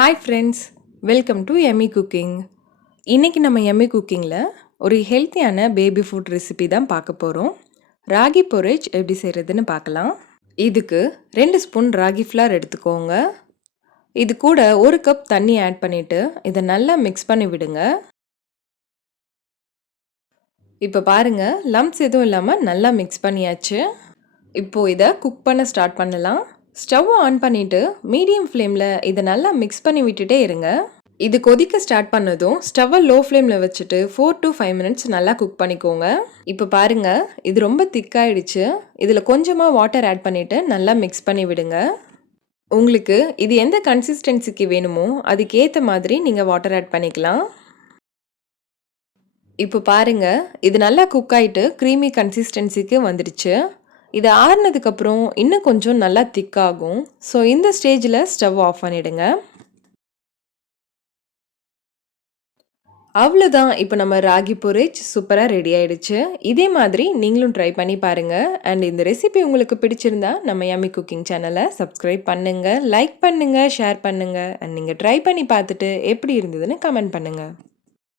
Hi friends, welcome to Emmy cooking. இன்றைக்கி நம்ம Emmy குக்கிங்கில் ஒரு ஹெல்த்தியான பேபி ஃபுட் ரெசிபி தான் பார்க்க போகிறோம். ராகி பொரேஜ் எப்படி செய்கிறதுன்னு பார்க்கலாம். இதுக்கு 2 ஸ்பூன் ராகி ஃப்ளார் எடுத்துக்கோங்க. இது கூட 1 கப் தண்ணி ஆட் பண்ணிவிட்டு இதை நல்லா மிக்ஸ் பண்ணி விடுங்க. இப்போ பாருங்கள், லம்ப்ஸ் எதுவும் இல்லாமல் நல்லா மிக்ஸ் பண்ணியாச்சு. இப்போது இதை குக் பண்ண ஸ்டார்ட் பண்ணலாம். ஸ்டவ் ஆன் பண்ணிவிட்டு மீடியம் ஃப்ளேமில் இதை நல்லா மிக்ஸ் பண்ணி விட்டுட்டே இருங்க. இது கொதிக்க ஸ்டார்ட் பண்ணதும் ஸ்டவ்வை லோ ஃப்ளேமில் வச்சுட்டு 4 to 5 மினிட்ஸ் நல்லா குக் பண்ணிக்கோங்க. இப்போ பாருங்கள், இது ரொம்ப திக்காயிடுச்சு. இதில் கொஞ்சமாக வாட்டர் ஆட் பண்ணிவிட்டு நல்லா மிக்ஸ் பண்ணி விடுங்க. உங்களுக்கு இது எந்த கன்சிஸ்டன்சிக்கு வேணுமோ அதுக்கேற்ற மாதிரி நீங்கள் வாட்டர் ஆட் பண்ணிக்கலாம். இப்போ பாருங்கள், இது நல்லா குக் ஆகிட்டு க்ரீமி கன்சிஸ்டன்சிக்கு வந்துடுச்சு. இது ஆறுனதுக்கப்புறம் இன்னும் கொஞ்சம் நல்லா திக்காகும். ஸோ இந்த ஸ்டேஜில் ஸ்டவ் ஆஃப் பண்ணிவிடுங்க. அவ்வளோதான், இப்போ நம்ம ராகி பொரேஜ் சூப்பராக ரெடி ஆகிடுச்சு. இதே மாதிரி நீங்களும் ட்ரை பண்ணி பாருங்கள். அண்ட் இந்த ரெசிபி உங்களுக்கு பிடிச்சிருந்தா நம்ம யம்மி குக்கிங் சேனலை சப்ஸ்கிரைப் பண்ணுங்கள், லைக் பண்ணுங்கள், ஷேர் பண்ணுங்கள். அண்ட் நீங்கள் ட்ரை பண்ணி பார்த்துட்டு எப்படி இருந்ததுன்னு கமெண்ட் பண்ணுங்கள்.